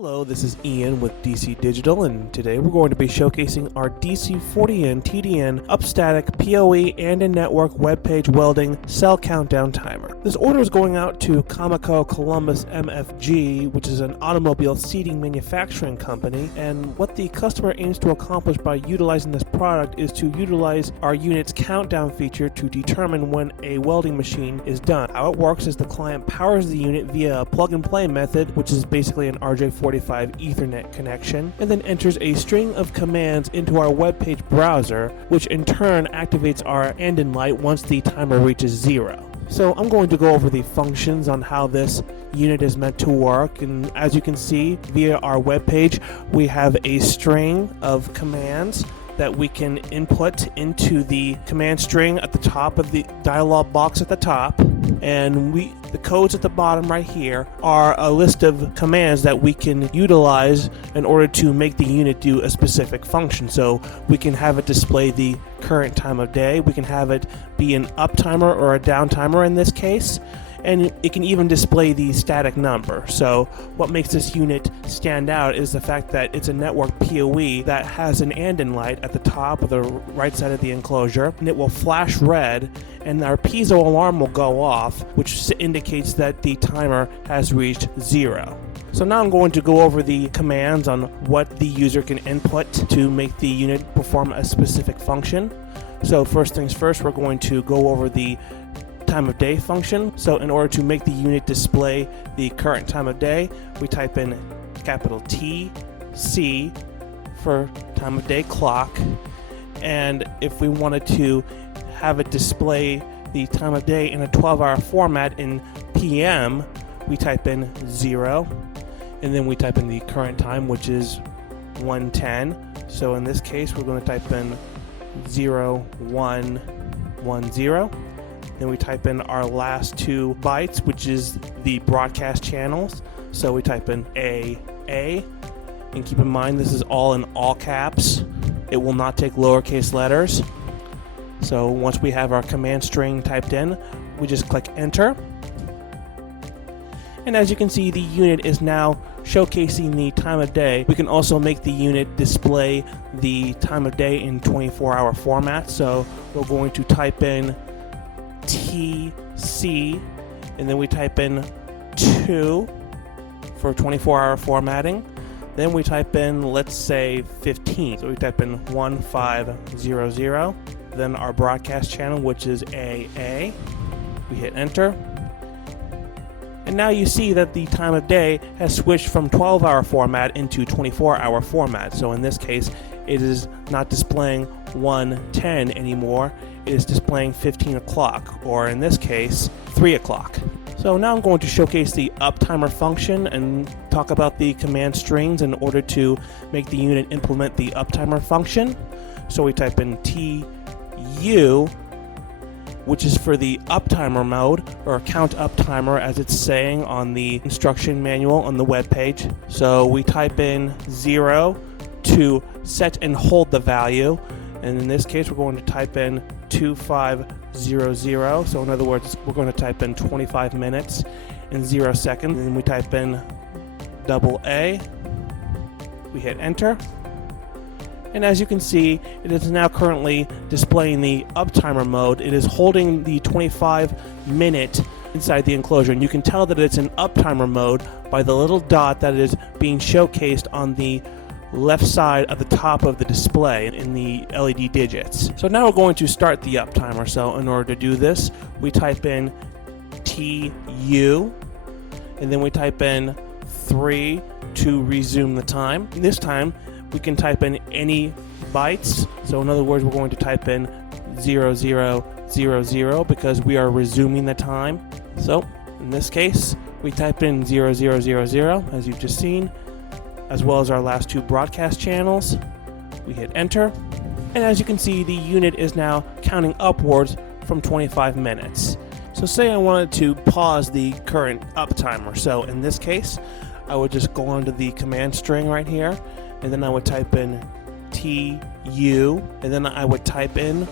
Hello, this is Ian with DC Digital, and today we're going to be showcasing our DC-40N-T-DN-UP-Static-POE and in-network webpage welding cell countdown timer. This order is going out to Camaco Columbus MFG, which is an automobile seating manufacturing company, and what the customer aims to accomplish by utilizing this product is to utilize our unit's countdown feature to determine when a welding machine is done. How it works is the client powers the unit via a plug-and-play method, which is basically an RJ45 Ethernet connection, and then enters a string of commands into our webpage browser, which in turn activates our end-in light once the timer reaches 0. So I'm going to go over the functions on how this unit is meant to work, and as you can see via our webpage, we have a string of commands that we can input into the command string at the top of the dialog box at the top, and the codes at the bottom right here are a list of commands that we can utilize in order to make the unit do a specific function. So we can have it display the current time of day, we can have it be an up timer or a down timer in this case, and it can even display the static number. So what makes this unit stand out is the fact that it's a network POE that has an and-in light at the top of the right side of the enclosure, and it will flash red, and our piezo alarm will go off, which indicates that the timer has reached 0. So now I'm going to go over the commands on what the user can input to make the unit perform a specific function. So first things first, we're going to go over the time of day function. So in order to make the unit display the current time of day, we type in capital T C for time of day clock, and if we wanted to have it display the time of day in a 12-hour format in PM, we type in 0, and then we type in the current time, which is 1:10. So in this case, we're going to type in 0110. Then we type in our last 2 bytes, which is the broadcast channels. So we type in AA, and keep in mind this is all in all caps. It will not take lowercase letters. So once we have our command string typed in, we just click enter. And as you can see, the unit is now showcasing the time of day. We can also make the unit display the time of day in 24-hour format. So we're going to type in TC, and then we type in 2 for 24-hour formatting. Then we type in, let's say, 15. So we type in 1500. Then our broadcast channel, which is AA. We hit enter. And now you see that the time of day has switched from 12-hour format into 24-hour format. So in this case, it is not displaying 1:10 anymore. It is displaying 15 o'clock, or in this case, 3 o'clock. So now I'm going to showcase the up timer function and talk about the command strings in order to make the unit implement the up timer function. So we type in TU, which is for the up timer mode, or count up timer as it's saying on the instruction manual on the web page. So we type in 0 to set and hold the value, and in this case we're going to type in 2500. So in other words, we're going to type in 25 minutes and 0 seconds, and then we type in AA. We hit enter, and as you can see, it is now currently displaying the up timer mode. It is holding the 25 minute inside the enclosure, and you can tell that it's an up timer mode by the little dot that is being showcased on the left side of the top of the display in the LED digits. So now we're going to start the up timer. So in order to do this, we type in TU, and then we type in 3 to resume the time. And this time we can type in any bytes. So in other words, we're going to type in 0000 because we are resuming the time. So in this case, we type in 0000 as you've just seen, as well as our last 2 broadcast channels. We hit enter, and as you can see, the unit is now counting upwards from 25 minutes. So say I wanted to pause the current up timer. So in this case, I would just go onto the command string right here, and then I would type in TU, and then I would type in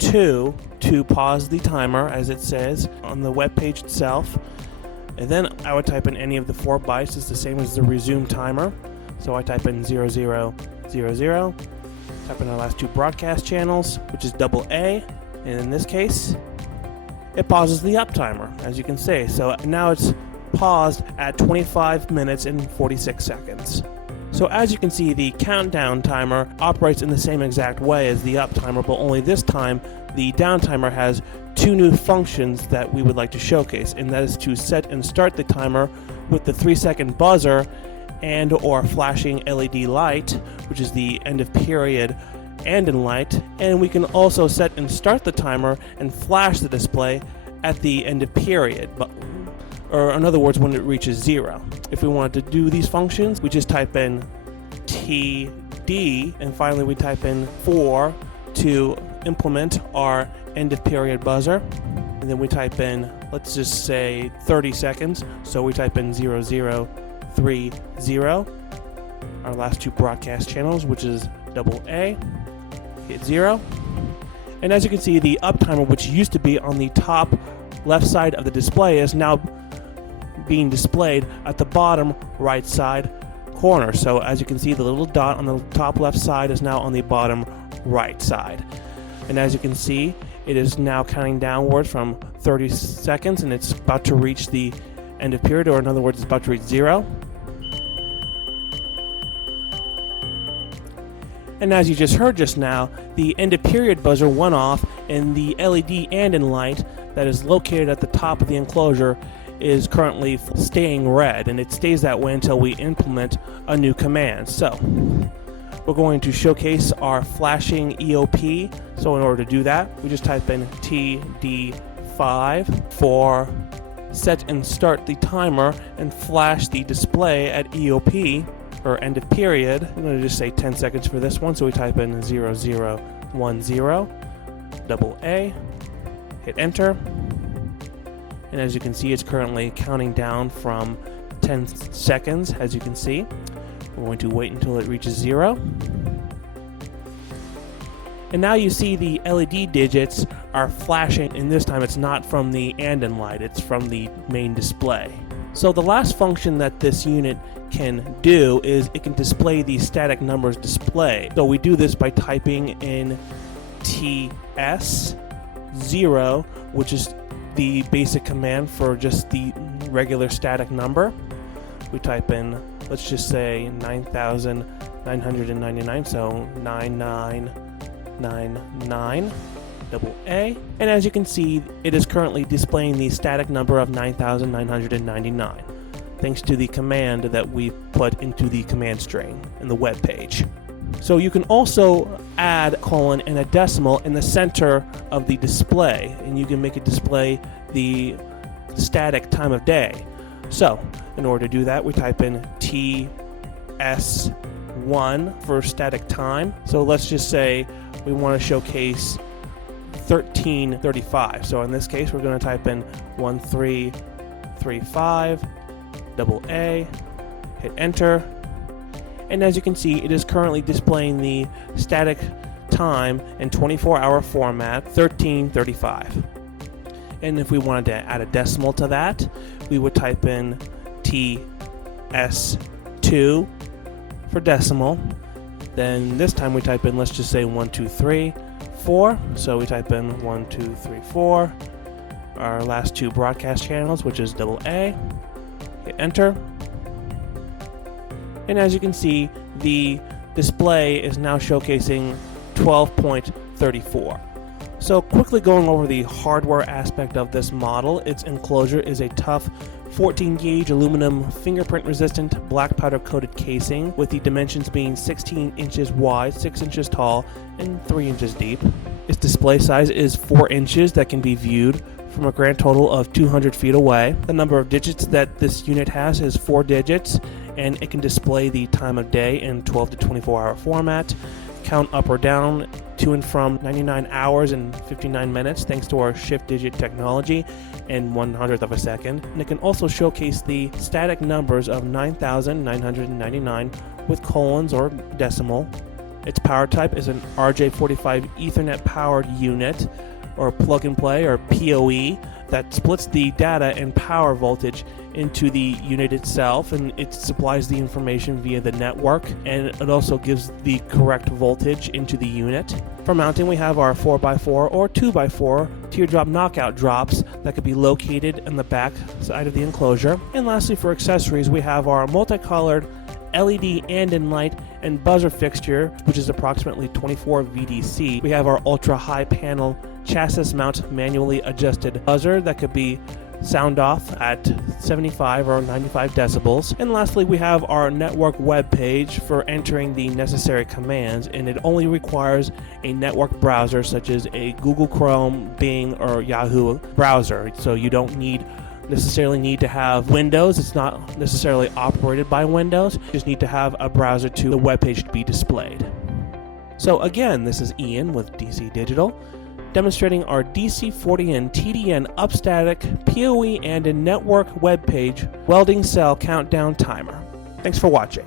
2 to pause the timer as it says on the web page itself. And then I would type in any of the 4 bytes. It's the same as the resume timer. So I type in 0000, type in our last 2 broadcast channels, which is AA, and in this case, it pauses the up timer, as you can see. So now it's paused at 25 minutes and 46 seconds. So as you can see, the countdown timer operates in the same exact way as the up timer, but only this time the down timer has 2 new functions that we would like to showcase, and that is to set and start the timer with the 3-second buzzer and or flashing LED light, which is the end of period and in light, and we can also set and start the timer and flash the display at the end of period, or in other words, when it reaches 0. If we wanted to do these functions, we just type in TD, and finally we type in 4 to implement our end of period buzzer, and then we type in, let's just say 30 seconds, so we type in 0030, our last 2 broadcast channels, which is AA, hit 0, and as you can see, the up timer, which used to be on the top left side of the display, is now being displayed at the bottom right side corner. So as you can see, the little dot on the top left side is now on the bottom right side, and as you can see, it is now counting downwards from 30 seconds, and it's about to reach the end of period, or in other words, it's about to reach 0. And as you just heard just now, the end of period buzzer went off, and the LED and in light that is located at the top of the enclosure is currently staying red, and it stays that way until we implement a new command. So we're going to showcase our flashing EOP. So in order to do that, we just type in TD5 for set and start the timer and flash the display at EOP, or end of period. I'm going to just say 10 seconds for this one, so we type in 0010 AA, hit enter, and as you can see, it's currently counting down from 10 seconds. As you can see, we're going to wait until it reaches 0. And now you see the LED digits are flashing, and this time it's not from the and in light, it's from the main display. So the last function that this unit can do is it can display the static numbers display. So we do this by typing in TS0, which is the basic command for just the regular static number. We type in, let's just say 9,999, so 9999 AA, and as you can see, it is currently displaying the static number of 9,999 thanks to the command that we put into the command string in the web page. So you can also add a colon and a decimal in the center of the display, and you can make it display the static time of day. So in order to do that, we type in TS1 for static time. So let's just say we want to showcase 1335. So in this case, we're going to type in 1335 AA, hit enter, and as you can see, it is currently displaying the static time in 24-hour format, 1335. And if we wanted to add a decimal to that, we would type in TS2 for decimal. Then this time we type in, let's just say 1234. So we type in 1234, our last 2 broadcast channels, which is AA, hit enter. And as you can see, the display is now showcasing 12.34. So quickly going over the hardware aspect of this model, its enclosure is a tough 14-gauge aluminum fingerprint-resistant black powder-coated casing, with the dimensions being 16 inches wide, 6 inches tall, and 3 inches deep. Its display size is 4 inches that can be viewed from a grand total of 200 feet away. The number of digits that this unit has is 4 digits, and it can display the time of day in 12 to 24-hour format, count up or down to and from 99 hours and 59 minutes thanks to our shift digit technology in 1/100th of a second, and it can also showcase the static numbers of 9,999 with colons or decimal. Its power type is an RJ45 Ethernet powered unit, or plug and play, or POE, that splits the data and power voltage into the unit itself, and it supplies the information via the network, and it also gives the correct voltage into the unit. For mounting, we have our 4x4 or 2x4 teardrop knockout drops that could be located in the back side of the enclosure. And lastly, for accessories, we have our multicolored LED and light and buzzer fixture, which is approximately 24 VDC. We have our ultra high panel chassis mount manually adjusted buzzer that could be sound off at 75 or 95 decibels. And lastly, we have our network web page for entering the necessary commands, and it only requires a network browser such as a Google Chrome, Bing, or Yahoo browser. So you don't necessarily need to have Windows. It's not necessarily operated by Windows. You just need to have a browser to the web page to be displayed. So again, this is Ian with DC Digital, demonstrating our DC-40N-T-DN-UP-Static-POE and a network web page welding cell countdown timer. Thanks for watching.